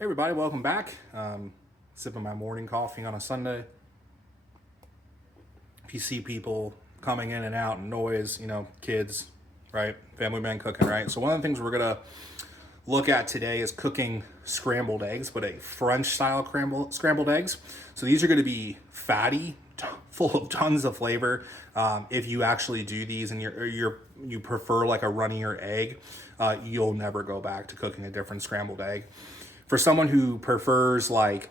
Hey everybody, welcome back. Sipping my morning coffee on a Sunday. If you see people coming in and out and noise, kids, right? Family man cooking, right? So one of the things we're gonna look at today is cooking scrambled eggs, but a French style scrambled eggs. So these are gonna be fatty, full of tons of flavor. If you actually do these and you prefer like a runnier egg, you'll never go back to cooking a different scrambled egg. For someone who prefers like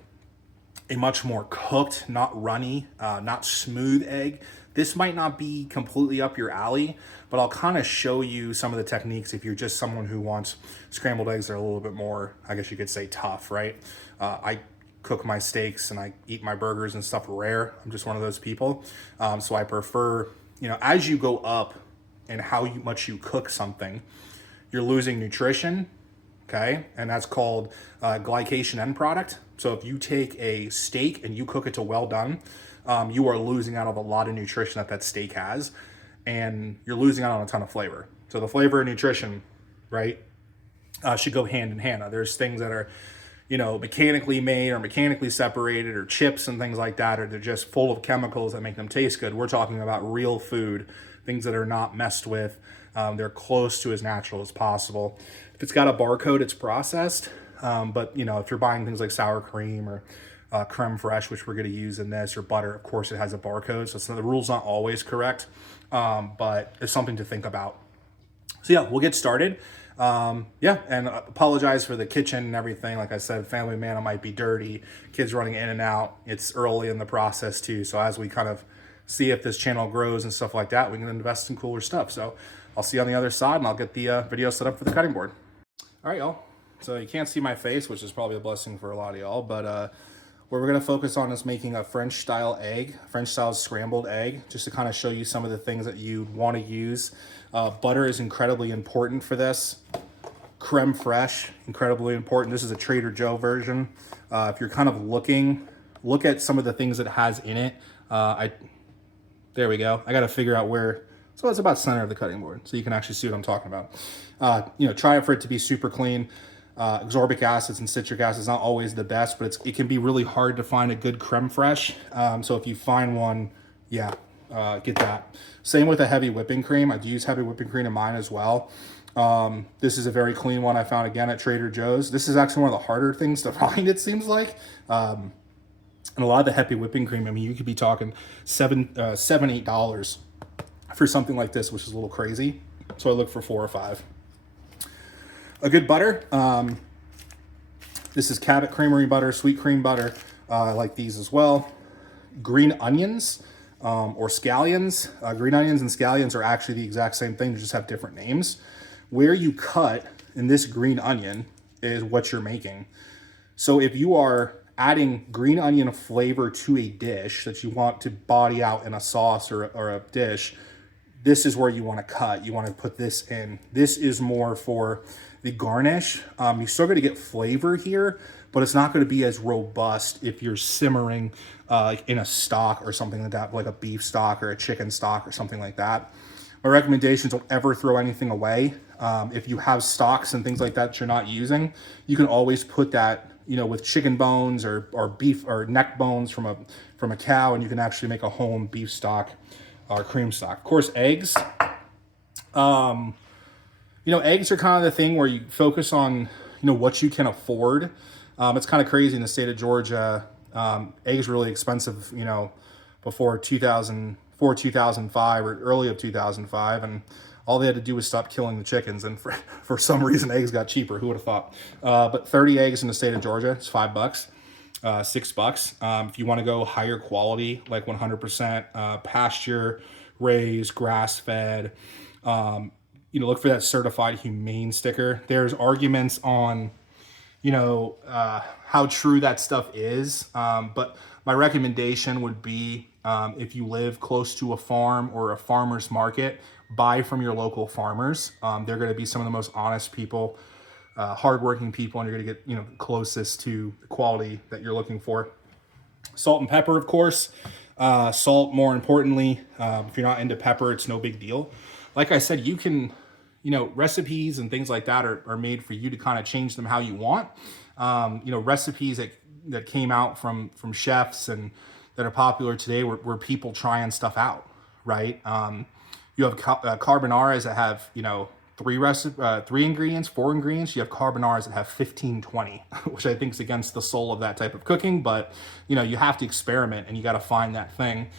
a much more cooked, not runny, not smooth egg, this might not be completely up your alley, but I'll kind of show you some of the techniques if you're just someone who wants scrambled eggs that are a little bit more, I guess you could say, tough, right? I cook my steaks and I eat my burgers and stuff rare. I'm just one of those people. So I prefer, as you go up and much you cook something, you're losing nutrition. Okay, and that's called glycation end product. So if you take a steak and you cook it to well done, you are losing out on a lot of nutrition that steak has, and you're losing out on a ton of flavor. So the flavor and nutrition, right, should go hand in hand. Now, there's things that are, mechanically made or mechanically separated, or chips and things like that, or they're just full of chemicals that make them taste good. We're talking about real food, things that are not messed with. They're close to as natural as possible. If it's got a barcode, it's processed. But if you're buying things like sour cream or creme fraiche, which we're going to use in this, or butter, of course it has a barcode. So the rule's not always correct, but it's something to think about. So yeah, we'll get started. And apologize for the kitchen and everything. Like I said, family man, it might be dirty, kids running in and out. It's early in the process too. So as we kind of see if this channel grows and stuff like that, we can invest in cooler stuff. So I'll see you on the other side and I'll get the video set up for the cutting board. All right, y'all. So you can't see my face, which is probably a blessing for a lot of y'all, but what we're gonna focus on is making a French style scrambled egg, just to kind of show you some of the things that you want to use. Butter is incredibly important for this. Creme fraiche, incredibly important. This is a Trader Joe version. If you're kind of look at some of the things that it has in it. There we go. I got to figure out where. So it's about center of the cutting board, so you can actually see what I'm talking about. Try for it to be super clean. Ascorbic acids and citric acid is not always the best, but it can be really hard to find a good creme fraiche. So if you find one, get that. Same with a heavy whipping cream. I do use heavy whipping cream in mine as well. This is a very clean one I found again at Trader Joe's. This is actually one of the harder things to find, it seems like. And a lot of the heavy whipping cream, I mean, you could be talking $7-8 for something like this, which is a little crazy. So I look for 4 or 5. A good butter. This is Cabot Creamery butter, sweet cream butter. I like these as well. Green onions or scallions. Green onions and scallions are actually the exact same thing. They just have different names. Where you cut in this green onion is what you're making. So if you are adding green onion flavor to a dish that you want to body out in a sauce or a dish, this is where you want to cut. You want to put this in. This is more for the garnish. You're still going to get flavor here, but it's not going to be as robust if you're simmering in a stock or something like that, like a beef stock or a chicken stock or something like that. My recommendations: don't ever throw anything away. If you have stocks and things like that you're not using, you can always put that, with chicken bones or beef or neck bones from a cow, and you can actually make a home beef stock or cream stock. Of course, eggs. Eggs are kind of the thing where you focus on, what you can afford. It's kind of crazy in the state of Georgia. Eggs really expensive, before 2005 or early of 2005, and all they had to do was stop killing the chickens, and for some reason eggs got cheaper. Who would have thought? But 30 eggs in the state of Georgia, it's $5, $6. If you want to go higher quality, like 100% pasture raised, grass fed, look for that certified humane sticker. There's arguments on how true that stuff is, but my recommendation would be, if you live close to a farm or a farmer's market, buy from your local farmers. They're going to be some of the most honest people, hardworking people, and you're going to get closest to the quality that you're looking for. Salt and pepper, of course. Salt, more importantly. If you're not into pepper, it's no big deal. Like I said, you can, recipes and things like that are made for you to kind of change them how you want. recipes that came out from chefs and that are popular today were people trying stuff out, right? You have carbonaras that have, three ingredients, 4 ingredients. You have carbonaras that have 15, 20, which I think is against the soul of that type of cooking. But, you have to experiment and you got to find that thing.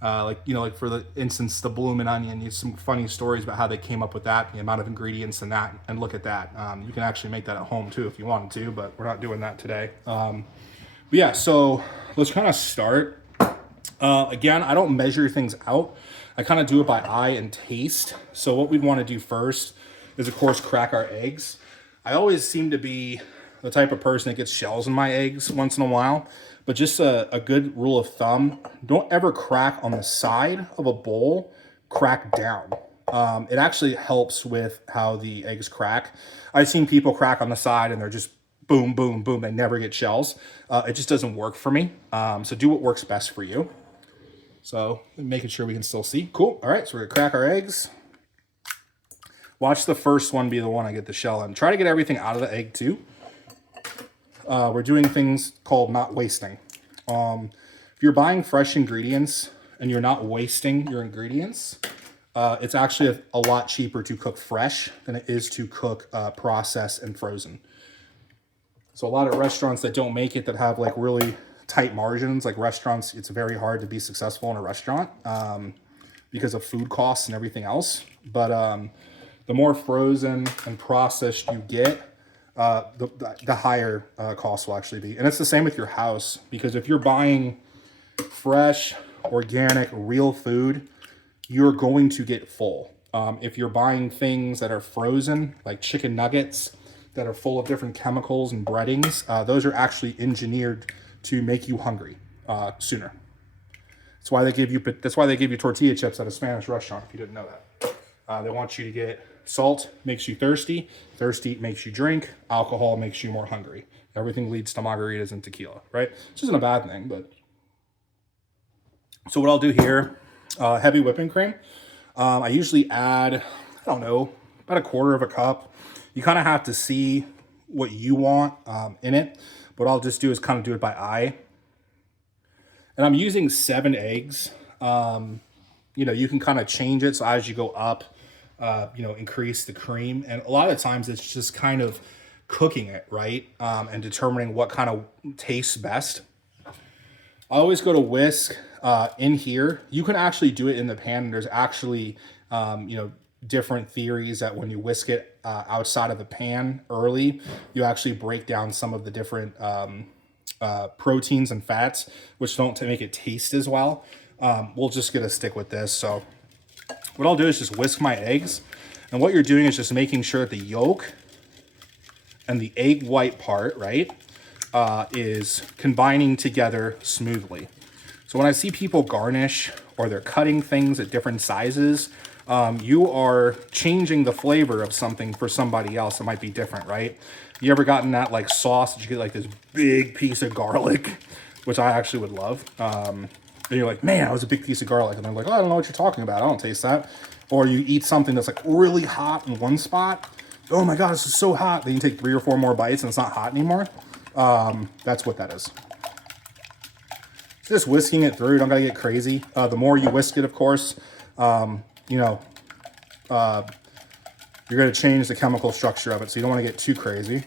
Like for the instance, the bloomin' onion, you some funny stories about how they came up with that, the amount of ingredients in that, and look at that. You can actually make that at home too if you wanted to, but we're not doing that today. But yeah, so let's kind of start. Again, I don't measure things out. I kind of do it by eye and taste. So what we'd want to do first is, of course, crack our eggs. I always seem to be the type of person that gets shells in my eggs once in a while. But just a good rule of thumb, don't ever crack on the side of a bowl, crack down. It actually helps with how the eggs crack. I've seen people crack on the side and they're just boom, boom, boom. They never get shells. It just doesn't work for me. So do what works best for you. So making sure we can still see. Cool. All right, so we're gonna crack our eggs. Watch the first one be the one I get the shell in. Try to get everything out of the egg too. We're doing things called not wasting. If you're buying fresh ingredients and you're not wasting your ingredients, it's actually a lot cheaper to cook fresh than it is to cook processed and frozen. So a lot of restaurants that don't make it, that have like really tight margins, like restaurants, it's very hard to be successful in a restaurant because of food costs and everything else. But the more frozen and processed you get, the higher cost will actually be. And it's the same with your house, because if you're buying fresh, organic, real food, you're going to get full. If you're buying things that are frozen, like chicken nuggets that are full of different chemicals and breadings, those are actually engineered to make you hungry sooner. That's why they give you tortilla chips at a Spanish restaurant, if you didn't know that. They want you to get salt, makes you thirsty. Thirsty makes you drink. Alcohol makes you more hungry. Everything leads to margaritas and tequila, right? Which isn't a bad thing, but. So what I'll do here, heavy whipping cream. I usually add, I don't know, about 1/4 cup. You kind of have to see what you want in it. What I'll just do is kind of do it by eye. And I'm using 7 eggs. You can kind of change it. So as you go up, increase the cream. And a lot of times it's just kind of cooking it, right? And determining what kind of tastes best. I always go to whisk in here. You can actually do it in the pan. And there's actually, different theories that when you whisk it outside of the pan early, you actually break down some of the different proteins and fats, which don't make it taste as well. We'll just get a stick with this. So what I'll do is just whisk my eggs. And what you're doing is just making sure that the yolk and the egg white part, right, is combining together smoothly. So when I see people garnish or they're cutting things at different sizes, you are changing the flavor of something for somebody else that might be different, right? You ever gotten that like sauce that you get like this big piece of garlic, which I actually would love. And you're like, man, that was a big piece of garlic. And they're like, oh, I don't know what you're talking about. I don't taste that. Or you eat something that's like really hot in one spot. Oh my God, this is so hot. Then you take 3 or 4 more bites and it's not hot anymore. That's what that is. So just whisking it through. Don't gotta get crazy. The more you whisk it, of course, you're going to change the chemical structure of it, so you don't want to get too crazy.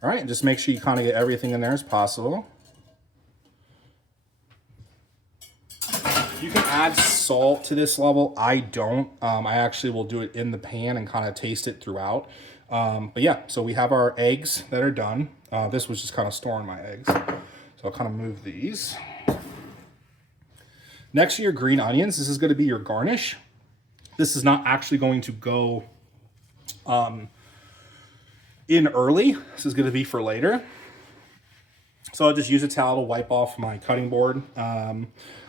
All right, and just make sure you kind of get everything in there as possible. You can add salt to this level. I don't. I actually will do it in the pan and kind of taste it throughout. But yeah, so we have our eggs that are done. This was just kind of storing my eggs. So I'll kind of move these. Next to your green onions, this is going to be your garnish. This is not actually going to go in early. This is going to be for later. So I'll just use a towel to wipe off my cutting board.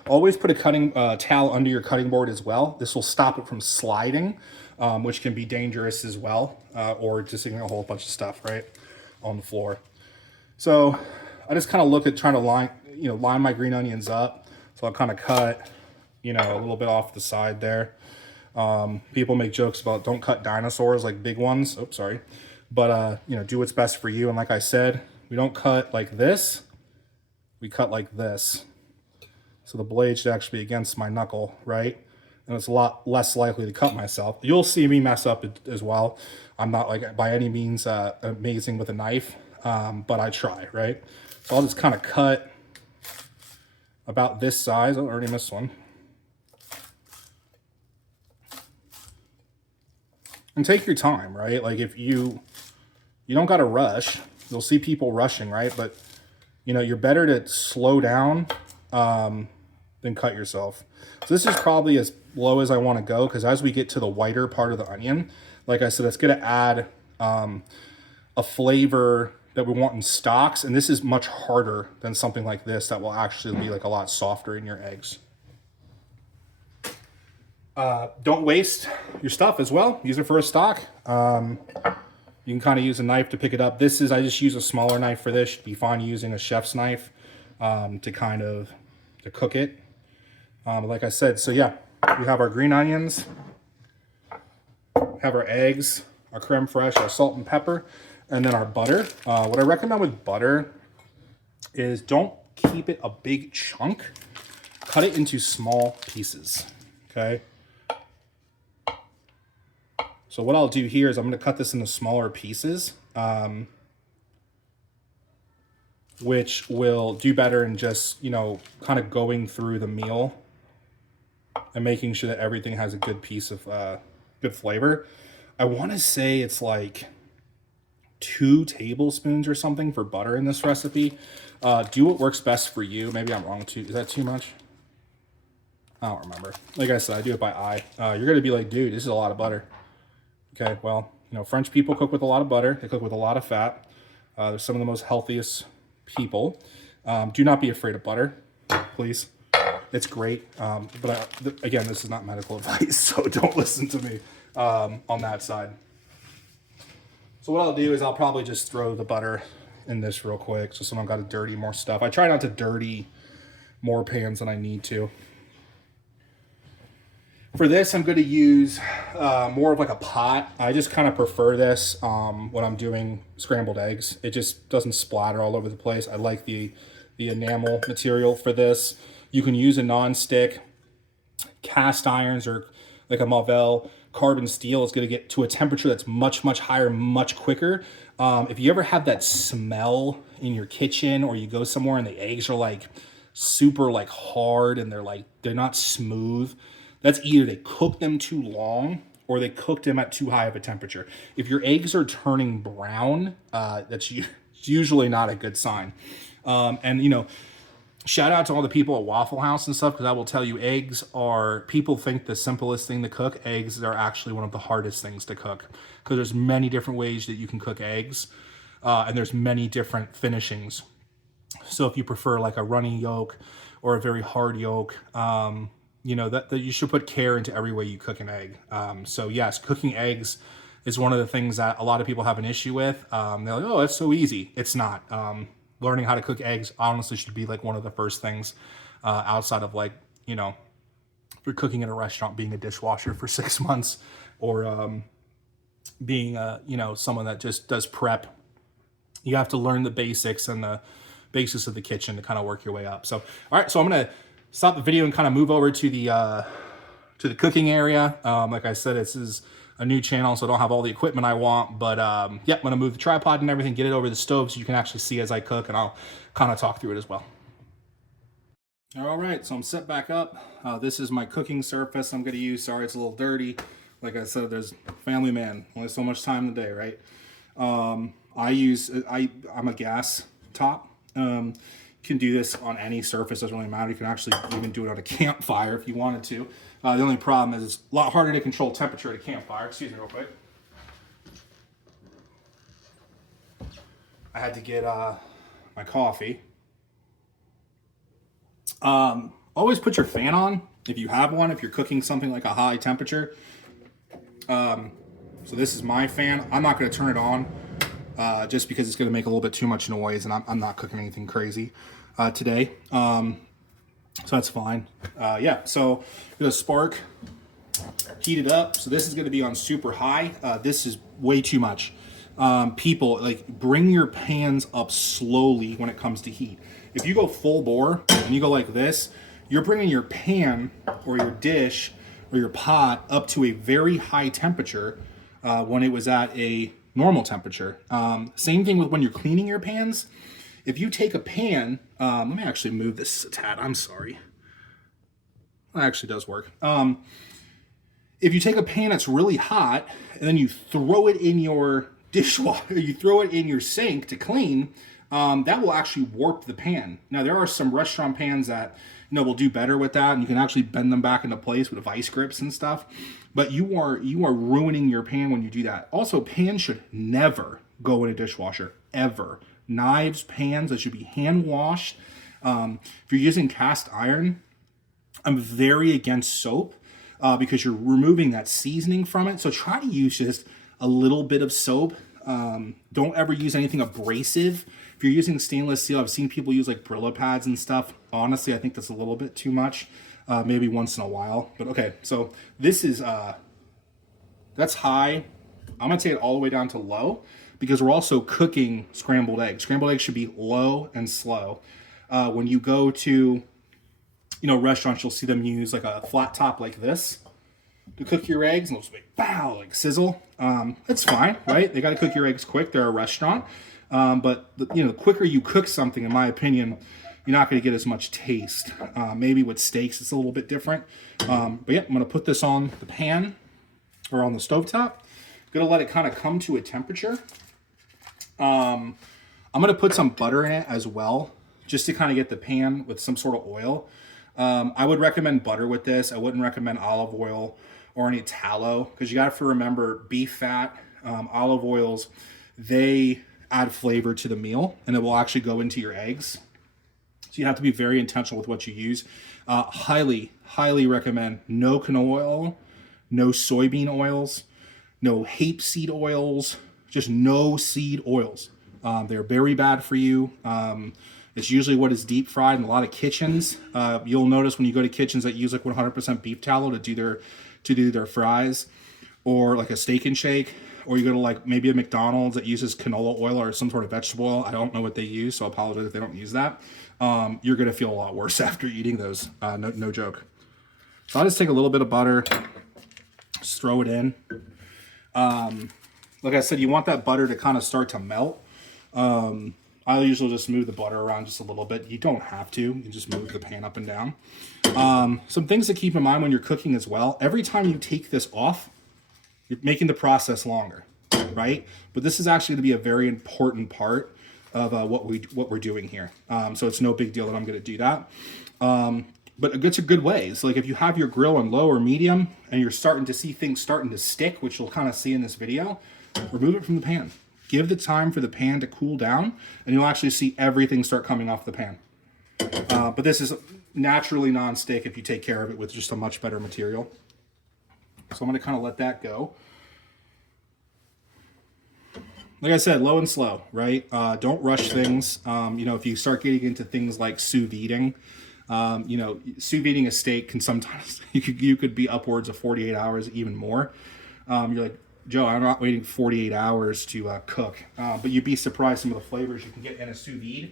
Always put a cutting towel under your cutting board as well. This will stop it from sliding, which can be dangerous as well, or just a whole bunch of stuff right on the floor. So I just kind of look at trying to line my green onions up. So I'll kind of cut, a little bit off the side there. People make jokes about don't cut dinosaurs like big ones. Oops, sorry. But, you know, do what's best for you. And like I said, we don't cut like this. We cut like this. So the blade should actually be against my knuckle, right? And it's a lot less likely to cut myself. You'll see me mess up as well. I'm not like by any means amazing with a knife, but I try, right? So I'll just kind of cut about this size. I already missed one. And take your time, right? Like if you don't got to rush. You'll see people rushing, right? But you know, you're better to slow down than cut yourself. So this is probably as low as I want to go, because as we get to the whiter part of the onion, like I said, it's going to add a flavor that we want in stocks, and this is much harder than something like this that will actually be like a lot softer in your eggs. Don't waste your stuff as well. Use it for a stock. You can kind of use a knife to pick it up. This is, I just use a smaller knife for this. Should be fine using a chef's knife to cook it. Like I said, so yeah, we have our green onions, have our eggs, our creme fraiche, our salt and pepper, and then our butter. What I recommend with butter is don't keep it a big chunk. Cut it into small pieces, okay? So what I'll do here is I'm going to cut this into smaller pieces, which will do better in just, you know, kind of going through the meal and making sure that everything has a good piece of good flavor. I want to say it's like 2 tablespoons or something for butter in this recipe. Do what works best for you. Maybe I'm wrong too. Is that too much? I don't remember. Like I said, I do it by eye. You're going to be like, dude, this is a lot of butter. Okay, well, you know, French people cook with a lot of butter. They cook with a lot of fat. They're some of the most healthiest people. Do not be afraid of butter, please. It's great. Again, this is not medical advice, so don't listen to me on that side. So what I'll do is I'll probably just throw the butter in this real quick, just so I don't got to dirty more stuff. I try not to dirty more pans than I need to. For this, I'm going to use more of like a pot. I just kind of prefer this when I'm doing scrambled eggs. It just doesn't splatter all over the place. I like the enamel material for this. You can use a non-stick. Cast irons or like a Marvel carbon steel is going to get to a temperature that's much, much higher, much quicker. If you ever have that smell in your kitchen, or you go somewhere and the eggs are like super like hard and they're not smooth, that's either they cooked them too long or they cooked them at too high of a temperature. If your eggs are turning brown, that's usually not a good sign. And, you know, shout out to all the people at Waffle House and stuff, because I will tell you, people think the simplest thing to cook. Eggs are actually one of the hardest things to cook, because there's many different ways that you can cook eggs, and there's many different finishings. So if you prefer like a runny yolk or a very hard yolk, you know, that you should put care into every way you cook an egg. So yes, cooking eggs is one of the things that a lot of people have an issue with. They're like, oh, that's so easy. It's not. Learning how to cook eggs honestly should be like one of the first things outside of, like, you know, if you're cooking in a restaurant, being a dishwasher for 6 months, or being you know, someone that just does prep. You have to learn the basics and the basics of the kitchen to kind of work your way up. So all right, so I'm gonna stop the video and kind of move over to the cooking area. Like I said, this is a new channel, so I don't have all the equipment I want, but yeah, I'm gonna move the tripod and everything, get it over the stove so you can actually see as I cook, and I'll kind of talk through it as well. All right, so I'm set back up. This is my cooking surface I'm gonna use. Sorry, it's a little dirty. Like I said, there's family man, only so much time in the day, right? I'm a gas top. You can do this on any surface, doesn't really matter. You can actually even do it on a campfire if you wanted to. The only problem is it's a lot harder to control temperature at a campfire. Excuse me real quick. I had to get my coffee. Always put your fan on if you have one, if you're cooking something like a high temperature. So this is my fan. I'm not going to turn it on just because it's going to make a little bit too much noise, and I'm not cooking anything crazy today. So that's fine. Yeah, so I'm gonna spark heat it up. So this is going to be on super high. This is way too much. People, like, bring your pans up slowly when it comes to heat. If you go full bore and you go like this, you're bringing your pan or your dish or your pot up to a very high temperature when it was at a normal temperature. Same thing with when you're cleaning your pans. If you take a pan, let me actually move this a tad. I'm sorry. That actually does work. If you take a pan that's really hot and then you throw it in your dishwasher, you throw it in your sink to clean, that will actually warp the pan. Now, there are some restaurant pans that will do better with that, and you can actually bend them back into place with vice grips and stuff. But you are ruining your pan when you do that. Also, pans should never go in a dishwasher, ever. Knives, pans, that should be hand washed. If you're using cast iron, I'm very against soap because you're removing that seasoning from it. So try to use just a little bit of soap. Don't ever use anything abrasive. If you're using stainless steel, I've seen people use like Brillo pads and stuff. Honestly, I think that's a little bit too much. Maybe once in a while. But okay, so this is, that's high. I'm going to take it all the way down to low because we're also cooking scrambled eggs. Scrambled eggs should be low and slow. When you go to, restaurants, you'll see them use like a flat top like this to cook your eggs, and they'll just be bow, like sizzle. That's fine, right? They got to cook your eggs quick. They're a restaurant. But the quicker you cook something, in my opinion, you're not going to get as much taste. Maybe with steaks, it's a little bit different. But yeah, I'm going to put this on the pan or on the stovetop. Going to let it kind of come to a temperature. I'm going to put some butter in it as well, just to kind of get the pan with some sort of oil. I would recommend butter with this. I wouldn't recommend olive oil or any tallow, because you got to remember beef fat, olive oils, they add flavor to the meal, and it will actually go into your eggs. So you have to be very intentional with what you use. Highly recommend no canola oil, no soybean oils, no hemp seed oils, just no seed oils. They're very bad for you. It's usually what is deep fried in a lot of kitchens. You'll notice when you go to kitchens that use like 100% beef tallow to do their fries, or like a steak and shake, or you go to like maybe a McDonald's that uses canola oil or some sort of vegetable oil. I don't know what they use, so I apologize if they don't use that. You're gonna feel a lot worse after eating those. No joke. So I'll just take a little bit of butter, just throw it in. Like I said, you want that butter to kind of start to melt. I usually just move the butter around just a little bit. You don't have to. You can just move the pan up and down. Some things to keep in mind when you're cooking as well. Every time you take this off, you're making the process longer, right? But this is actually going to be a very important part of what we're doing here. So it's no big deal that I'm going to do that. But it's a good way. So like if you have your grill on low or medium and you're starting to see things starting to stick, which you'll kind of see in this video, remove it from the pan. Give the time for the pan to cool down, and you'll actually see everything start coming off the pan. But this is naturally non-stick if you take care of it with just a much better material. So I'm going to kind of let that go. Like I said, low and slow, right? Don't rush things. If you start getting into things like sous videing, sous videing a steak can sometimes, you could be upwards of 48 hours, even more. You're like, Joe, I'm not waiting 48 hours to cook, but you'd be surprised some of the flavors you can get in a sous vide.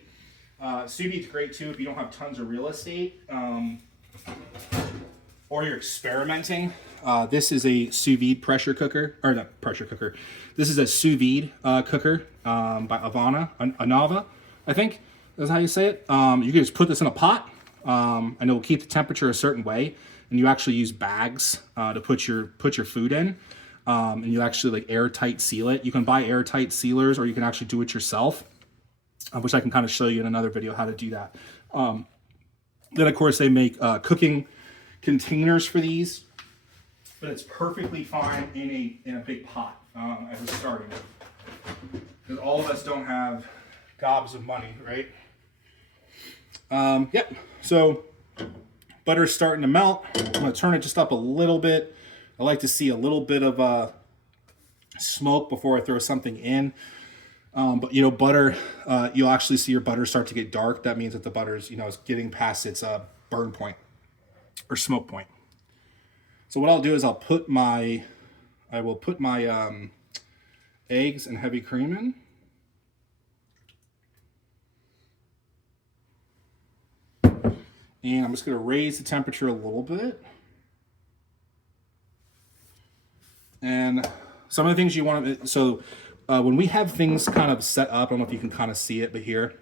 Sous vide's great too if you don't have tons of real estate, or you're experimenting. This is a sous vide pressure cooker, or not pressure cooker. This is a sous vide cooker by Anava, I think that's how you say it. You can just put this in a pot, and it will keep the temperature a certain way. And you actually use bags to put your food in. And you actually like airtight seal it. You can buy airtight sealers, or you can actually do it yourself, which I can kind of show you in another video how to do that. Then of course they make cooking containers for these, but it's perfectly fine in a big pot as a starting, because all of us don't have gobs of money, right? Yep. So butter's starting to melt. I'm gonna turn it just up a little bit. I like to see a little bit of smoke before I throw something in. But butter, you'll actually see your butter start to get dark. That means that the butter's, is getting past its burn point or smoke point. So what I'll do is I will put my eggs and heavy cream in. And I'm just going to raise the temperature a little bit. And some of the things you want to, so when we have things kind of set up, I don't know if you can kind of see it, but here,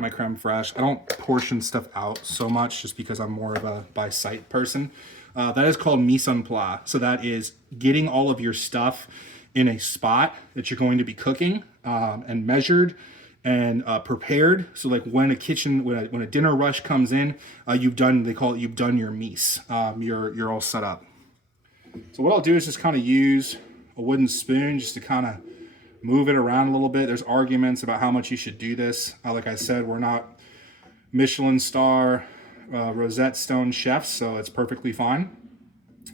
my creme fraiche, I don't portion stuff out so much just because I'm more of a by sight person. That is called mise en place. So that is getting all of your stuff in a spot that you're going to be cooking and measured and prepared. So like when a dinner rush comes in, they call it, you've done your mise. You're all set up. So what I'll do is just kind of use a wooden spoon just to kind of move it around a little bit. There's arguments about how much you should do this. Like I said, we're not Michelin star, Rosette Stone chefs, so it's perfectly fine.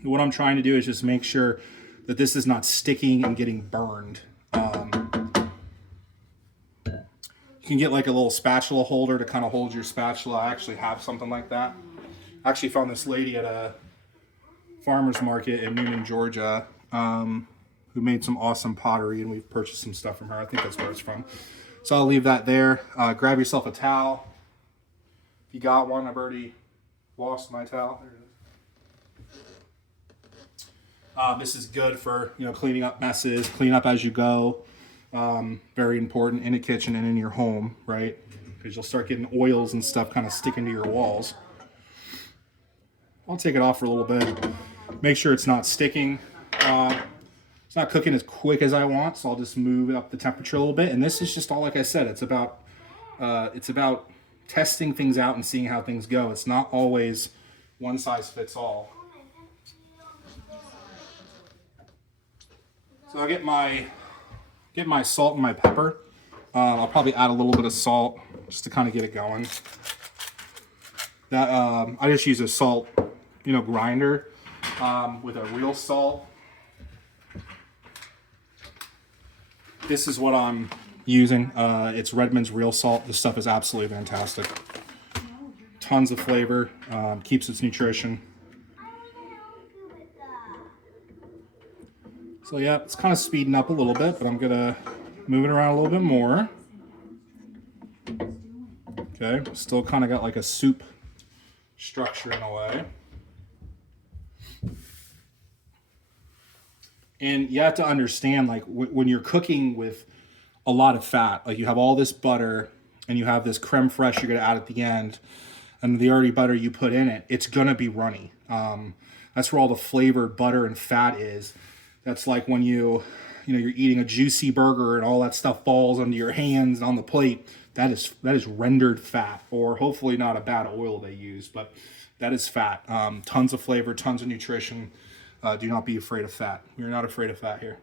What I'm trying to do is just make sure that this is not sticking and getting burned. You can get like a little spatula holder to kind of hold your spatula. I actually have something like that. I actually found this lady at a farmer's market in Newnan, Georgia, who made some awesome pottery, and we've purchased some stuff from her. I think that's where it's from. So I'll leave that there. Grab yourself a towel. If you got one, I've already lost my towel. There it is. This is good for cleaning up messes, clean up as you go. Very important in a kitchen and in your home, right? Because you'll start getting oils and stuff kind of sticking to your walls. I'll take it off for a little bit. Make sure it's not sticking. It's not cooking as quick as I want, so I'll just move up the temperature a little bit. And this is just all, like I said, it's about testing things out and seeing how things go. It's not always one size fits all. So I'll get my salt and my pepper. I'll probably add a little bit of salt just to kind of get it going. That I just use a salt, grinder with a real salt. This is what I'm using. It's Redmond's real salt. This stuff is absolutely fantastic. Tons of flavor, keeps its nutrition. So yeah, it's kind of speeding up a little bit, but I'm gonna move it around a little bit more. Okay, still kind of got like a soup structure in a way. And you have to understand, like when you're cooking with a lot of fat, like you have all this butter and you have this creme fraiche you're gonna add at the end, and the already butter you put in it, it's gonna be runny. That's where all the flavored butter and fat is. That's like when you're eating a juicy burger and all that stuff falls onto your hands and on the plate. That is rendered fat, or hopefully not a bad oil they use, but that is fat. Tons of flavor, tons of nutrition. Do not be afraid of fat. You're not afraid of fat here.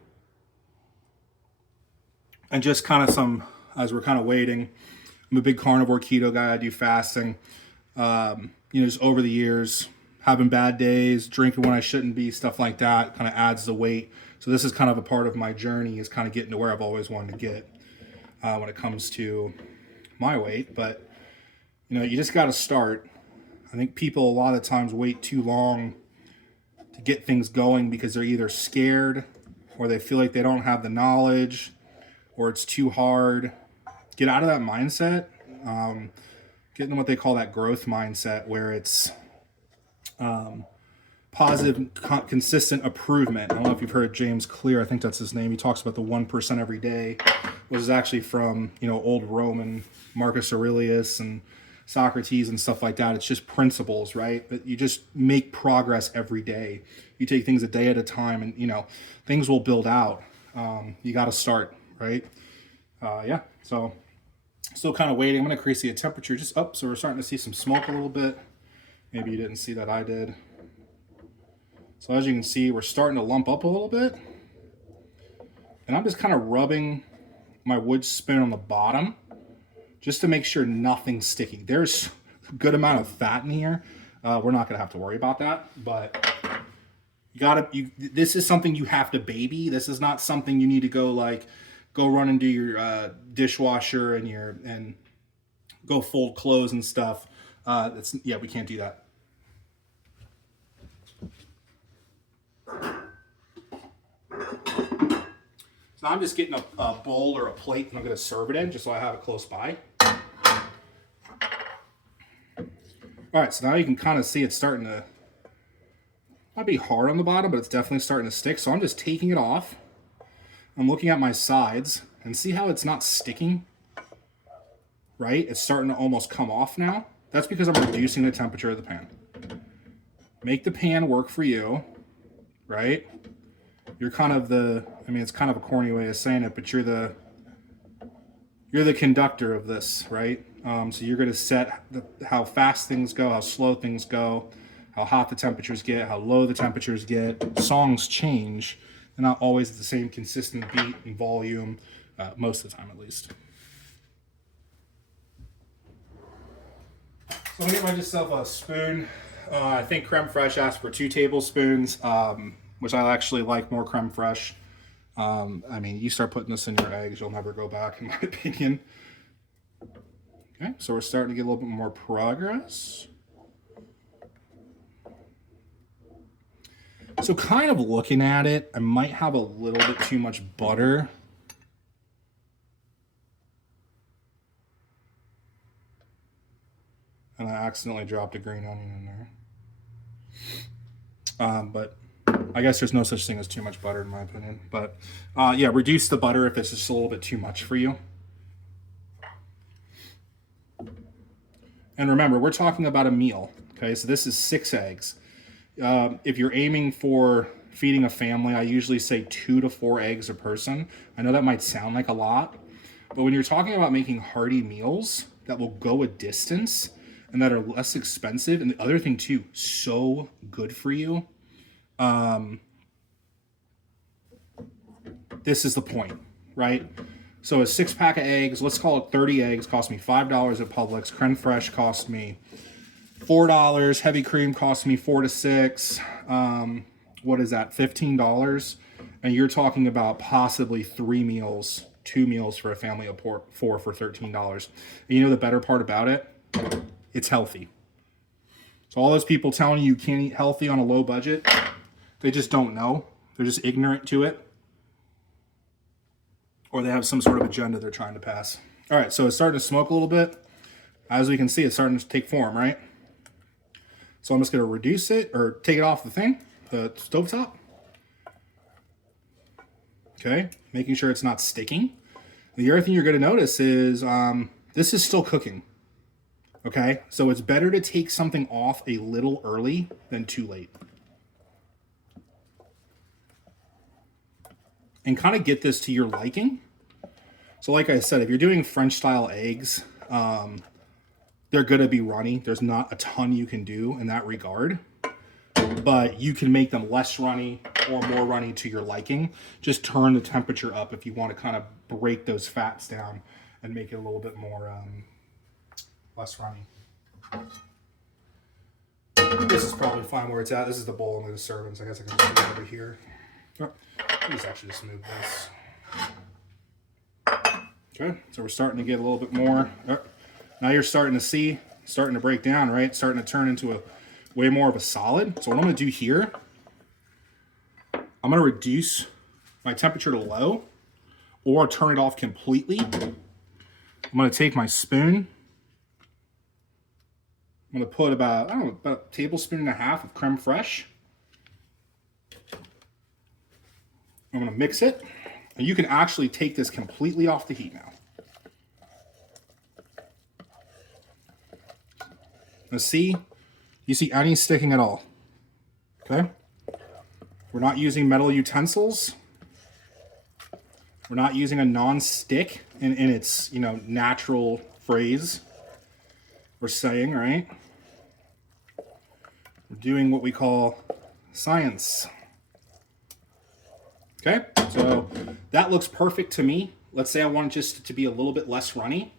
And just kind of as we're kind of waiting, I'm a big carnivore keto guy. I do fasting. Just over the years, having bad days, drinking when I shouldn't be, stuff like that kind of adds the weight. So this is kind of a part of my journey, is kind of getting to where I've always wanted to get when it comes to my weight. But, you just got to start. I think people a lot of times wait too long to get things going because they're either scared or they feel like they don't have the knowledge or it's too hard. Get out of that mindset. Get in what they call that growth mindset, where it's positive, consistent improvement. I don't know if you've heard James Clear. I think that's his name. He talks about the 1% every day, which is actually from old Roman Marcus Aurelius and Socrates and stuff like that. It's just principles, right? But you just make progress every day. You take things a day at a time, and things will build out. You got to start, right? Yeah. So still kind of waiting. I'm going to increase the temperature just up, so we're starting to see some smoke a little bit. Maybe you didn't see that, I did. So as you can see, we're starting to lump up a little bit. And I'm just kind of rubbing my wood spoon on the bottom just to make sure nothing's sticking. There's a good amount of fat in here. We're not going to have to worry about that, but this is something you have to baby. This is not something you need to go run and do your dishwasher and go fold clothes and stuff. We can't do that. So I'm just getting a bowl or a plate and I'm going to serve it in just so I have it close by. All right, so now you can kind of see it's starting to, might be hard on the bottom, but it's definitely starting to stick. So I'm just taking it off. I'm looking at my sides and see how it's not sticking, right? It's starting to almost come off now. That's because I'm reducing the temperature of the pan. Make the pan work for you, right? You're kind of the, I mean, it's kind of a corny way of saying it, but you're the conductor of this, right? So you're going to set how fast things go, how slow things go, how hot the temperatures get, how low the temperatures get. Songs change. They're not always at the same consistent beat and volume, most of the time at least. So I'm going to get myself a spoon. I think creme fraiche asked for 2 tablespoons, which I actually like more creme fraiche. I mean, you start putting this in your eggs, you'll never go back, in my opinion. Okay, so we're starting to get a little bit more progress. So kind of looking at it, I might have a little bit too much butter. And I accidentally dropped a green onion in there. But I guess there's no such thing as too much butter in my opinion. But yeah, reduce the butter if it's just a little bit too much for you. And remember, we're talking about a meal. Okay, so this is 6 eggs. If you're aiming for feeding a family, I usually say 2 to 4 eggs a person. I know that might sound like a lot, but when you're talking about making hearty meals that will go a distance and that are less expensive, and the other thing too, so good for you, this is the point, right? So a 6-pack of eggs, let's call it 30 eggs, cost me $5 at Publix. Creme fraiche cost me $4. Heavy cream cost me $4 to $6. What is that? $15. And you're talking about possibly 3 meals, 2 meals for a family of 4 for $13. And you know the better part about it? It's healthy. So all those people telling you can't eat healthy on a low budget, they just don't know. They're just ignorant to it. Or they have some sort of agenda they're trying to pass. All right, so it's starting to smoke a little bit. As we can see, it's starting to take form, right? So I'm just going to reduce it, or take it off the thing, the stovetop. Okay, making sure it's not sticking. The other thing you're going to notice is this is still cooking. Okay, so it's better to take something off a little early than too late. And kind of get this to your liking. So like I said, if you're doing French style eggs, they're going to be runny. There's not a ton you can do in that regard. But you can make them less runny or more runny to your liking. Just turn the temperature up if you want to kind of break those fats down and make it a little bit more less runny. This is probably fine where it's at. This is the bowl I'm going to serve in, so I guess I can just put it over here. Oh, let's actually just move this. Okay, so we're starting to get a little bit more. Oh, now you're starting to see, starting to break down, right? Starting to turn into a way more of a solid. So what I'm going to do here, I'm going to reduce my temperature to low, or turn it off completely. I'm going to take my spoon. I'm going to put about, I don't know, about a tablespoon and a half of creme fraiche. I'm going to mix it. And you can actually take this completely off the heat now. Now see, you see any sticking at all. Okay? We're not using metal utensils. We're not using a non-stick in its, natural phrase or saying, right? We're doing what we call science. Okay, so that looks perfect to me. Let's say I want just to be a little bit less runny.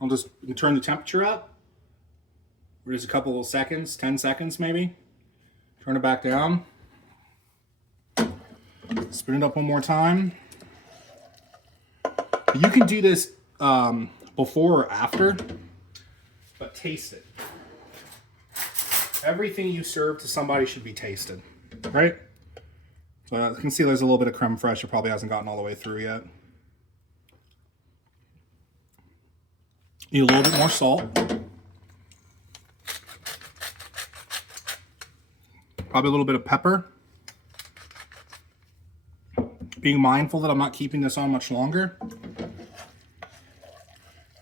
I'll just turn the temperature up. For just a couple of seconds, 10 seconds maybe. Turn it back down. Spin it up one more time. You can do this before or after, but taste it. Everything you serve to somebody should be tasted, right? So you can see there's a little bit of creme fraiche. It probably hasn't gotten all the way through yet. Need a little bit more salt. Probably a little bit of pepper. Being mindful that I'm not keeping this on much longer.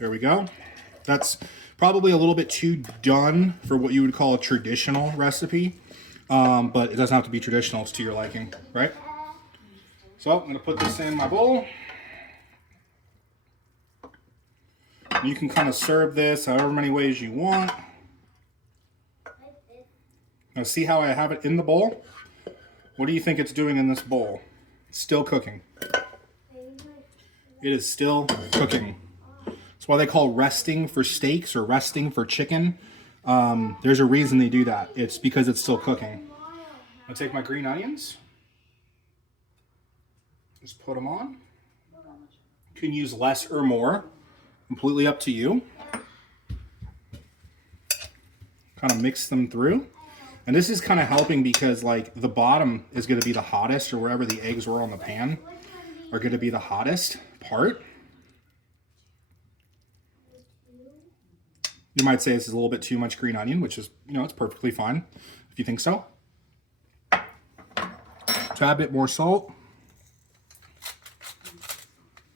There we go. That's probably a little bit too done for what you would call a traditional recipe. But it doesn't have to be traditional. It's to your liking, right? So I'm going to put this in my bowl. You can kind of serve this however many ways you want. Now see how I have it in the bowl? What do you think it's doing in this bowl? It's still cooking. It is still cooking. That's why they call resting for steaks or resting for chicken. There's a reason they do that. It's because it's still cooking. I'll take my green onions. Just put them on. You can use less or more. Completely up to you. Kind of mix them through. And this is kind of helping because like the bottom is going to be the hottest, or wherever the eggs were on the pan are going to be the hottest part. You might say this is a little bit too much green onion, which is, you know, it's perfectly fine if you think so. Tad bit more salt.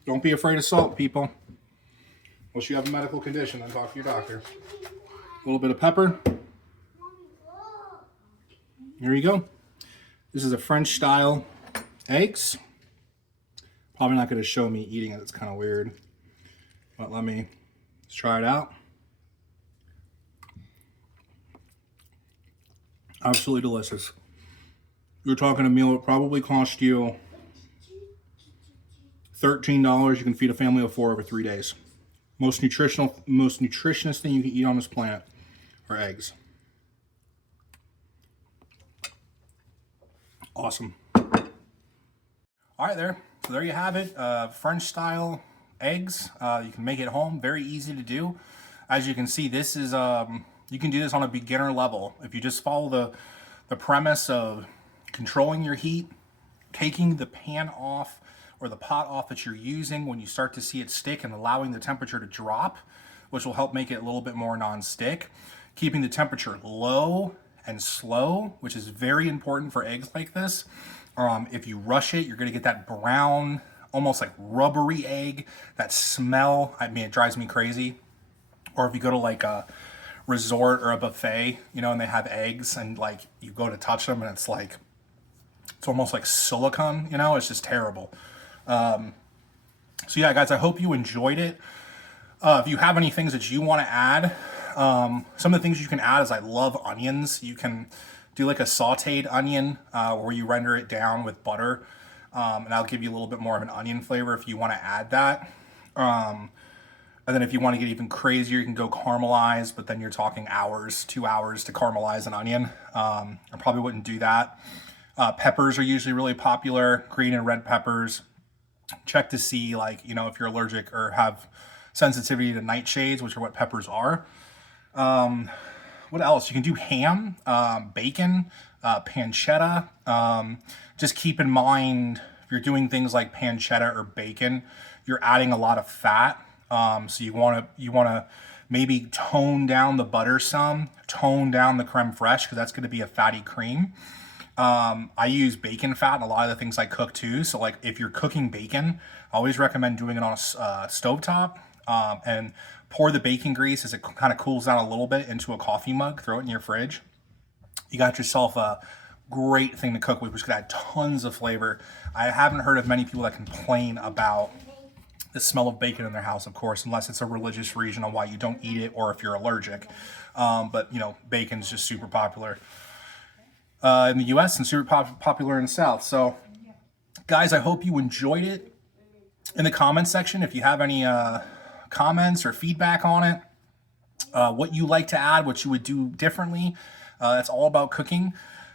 Don't be afraid of salt, people. Unless you have a medical condition, then talk to your doctor. A little bit of pepper. Here you go. This is a French style eggs. Probably not going to show me eating it. It's kind of weird. But let's try it out. Absolutely delicious. You're talking a meal that probably cost you $13. You can feed a family of 4 over 3 days. Most nutritious thing you can eat on this planet are eggs. Awesome. All right, there. So there you have it. French style eggs. You can make it at home. Very easy to do. As you can see, this is you can do this on a beginner level. If you just follow the premise of controlling your heat, taking the pan off or the pot off that you're using when you start to see it stick, and allowing the temperature to drop, which will help make it a little bit more non-stick. Keeping the temperature low and slow, which is very important for eggs like this. If you rush it, you're gonna get that brown, almost like rubbery egg, that smell. I mean, it drives me crazy. Or if you go to like a resort or a buffet, you know, and they have eggs, and like you go to touch them and it's almost like silicone, you know, it's just terrible. So yeah, guys, I hope you enjoyed it. If you have any things that you want to add, some of the things you can add is I love onions. You can do like a sauteed onion where you render it down with butter, and I'll give you a little bit more of an onion flavor if you want to add that. And then if you want to get even crazier, you can go caramelize, but then you're talking hours, 2 hours to caramelize an onion. I probably wouldn't do that. Peppers are usually really popular, green and red peppers. Check to see, like, you know, if you're allergic or have sensitivity to nightshades, which are what peppers are. What else? You can do ham, bacon, pancetta. Just keep in mind, if you're doing things like pancetta or bacon, you're adding a lot of fat. So you want to maybe tone down the butter some, tone down the creme fraiche, because that's going to be a fatty cream. I use bacon fat in a lot of the things I cook too. So like if you're cooking bacon, I always recommend doing it on a stovetop, and pour the bacon grease as it kind of cools down a little bit into a coffee mug, throw it in your fridge. You got yourself a great thing to cook with, which could add tons of flavor. I haven't heard of many people that complain about the smell of bacon in their house, of course, unless it's a religious reason on why you don't eat it or if you're allergic. But you know, bacon's just super popular in the US and super popular in the South. So guys, I hope you enjoyed it. In the comments section, if you have any comments or feedback on it, what you like to add, what you would do differently, it's all about cooking.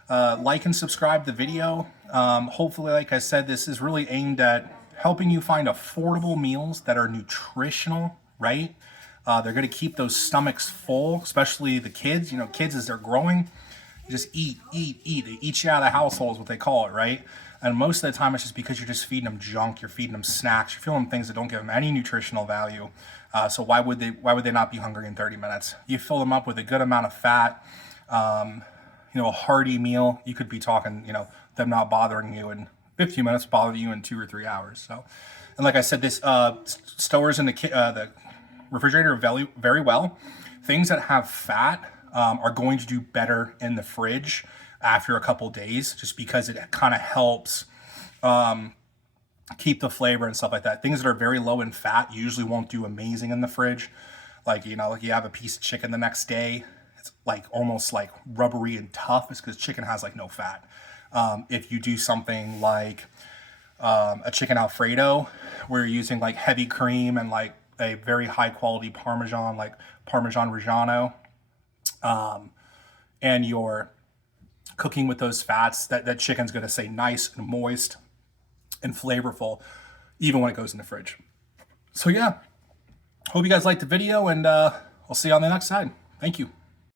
Like and subscribe the video. Hopefully, like I said, this is really aimed at helping you find affordable meals that are nutritional, right? They're going to keep those stomachs full, especially the kids. You know, kids as they're growing, just eat, eat, eat. They eat you out of the household is what they call it, right? And most of the time, it's just because you're just feeding them junk. You're feeding them snacks. You're feeding them things that don't give them any nutritional value. So why would they not be hungry in 30 minutes? You fill them up with a good amount of fat, you know, a hearty meal. You could be talking, you know, them not bothering you in 15 minutes, bother you in 2 or 3 hours. So, and like I said, this stores in the refrigerator very, very well. Things that have fat are going to do better in the fridge after a couple days, just because it kind of helps keep the flavor and stuff like that. Things that are very low in fat usually won't do amazing in the fridge. Like, you know, like you have a piece of chicken the next day, it's like almost like rubbery and tough. It's because chicken has like no fat. If you do something like a chicken Alfredo, where you're using like heavy cream and like a very high quality Parmesan, like Parmesan Reggiano, and you're cooking with those fats, that chicken's going to stay nice and moist and flavorful even when it goes in the fridge. So yeah, hope you guys liked the video, and I'll see you on the next side. Thank you.